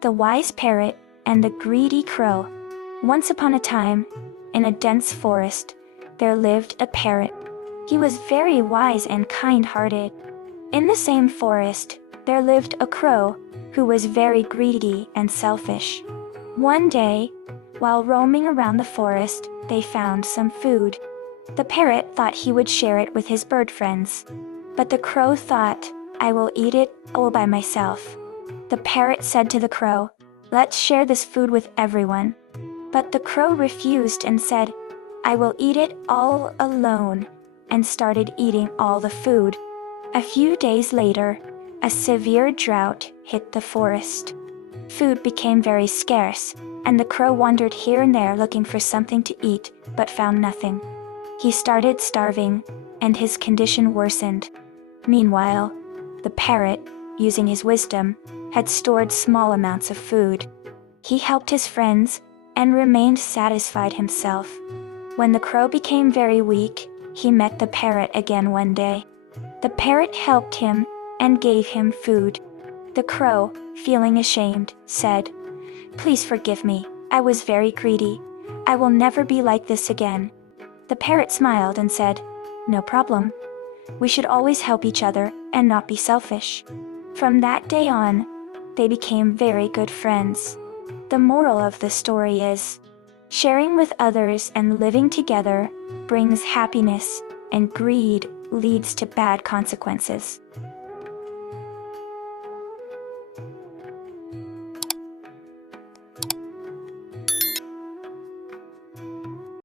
The Wise Parrot and the Greedy Crow. Once upon a time, in a dense forest, there lived a parrot. He was very wise and kind-hearted. In the same forest, there lived a crow who was very greedy and selfish. One day, while roaming around the forest, they found some food. The parrot thought he would share it with his bird friends. But the crow thought, "I will eat it all by myself." The parrot said to the crow, "Let's share this food with everyone." But the crow refused and said, "I will eat it all alone," and started eating all the food. A few days later, a severe drought hit the forest. Food became very scarce, and the crow wandered here and there looking for something to eat, but found nothing. He started starving, and his condition worsened. Meanwhile, the parrot, using his wisdom, had stored small amounts of food. He helped his friends, and remained satisfied himself. When the crow became very weak, he met the parrot again one day. The parrot helped him, and gave him food. The crow, feeling ashamed, said, "Please forgive me, I was very greedy. I will never be like this again." The parrot smiled and said, "No problem. We should always help each other, and not be selfish." From that day on, they became very good friends. The moral of the story is, sharing with others and living together brings happiness, and greed leads to bad consequences.